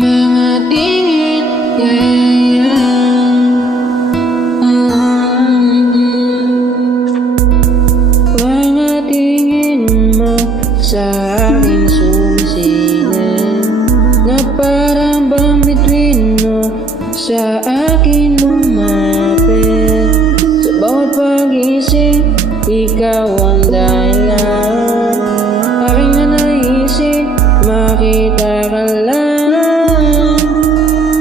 Mga tingin, mga tingin mo sa akin sumisilip, na parang bang bituin mo sa akin lumapit. Sa bawat pag-isip, ikaw ang dahilan. Aking na naisip, makita ka lang.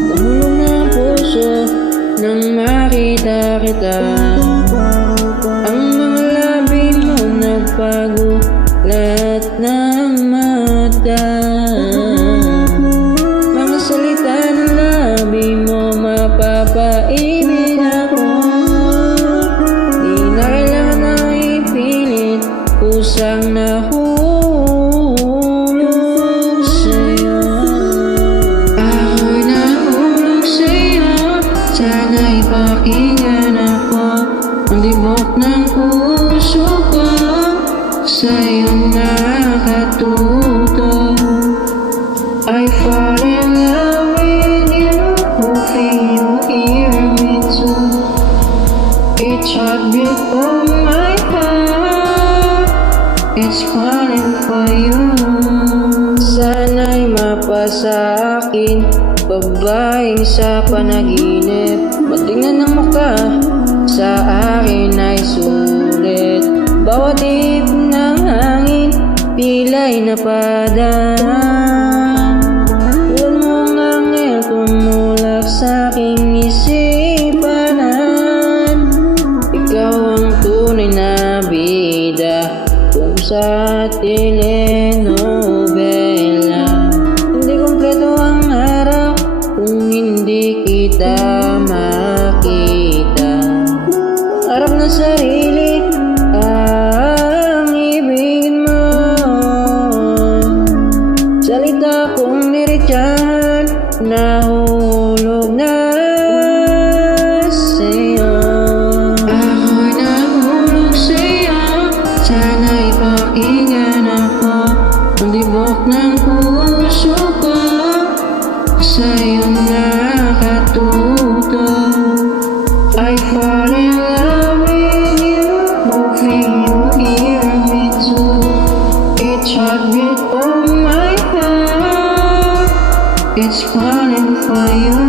Namulong na puso nang makita kita. Ang mga labi mo nagpagulat ng mata. Mga salita ng labi mo mapapaibig ako. Di na kailangan na ipilit, kusang nahulog sa'yo. Ako'y nahulog sa'yo, sana'y pakinggan ako. Ang libok ng puso ko sa'yong nakatuto. I fall in love with you, hoping you hear me too. Each heartbeat of my heart, it's calling for you. Sana'y mapasa akin, babaeng sa panaginip. Matingnan ng mukha, sa akin ay sulit. Bawat tip ng hangin, pilay na padaan. Tulad mong anghel tumulak sa aking isipanan. Ikaw ang tunay na bida kung sa telenovela. Hindi kompleto ang araw kung hindi kita makita. Pangarap na sarili ang ibigin mo. Salita kong nirityahan, nahulog na sa'yo. Ako'y nahulog sa'yo, sana'y pakinggan ako. Ang libok ng puso ko sa'yong nakatuto. I fall in love with you, hoping you hear me too. Each heartbeat of my heart, it's calling for you.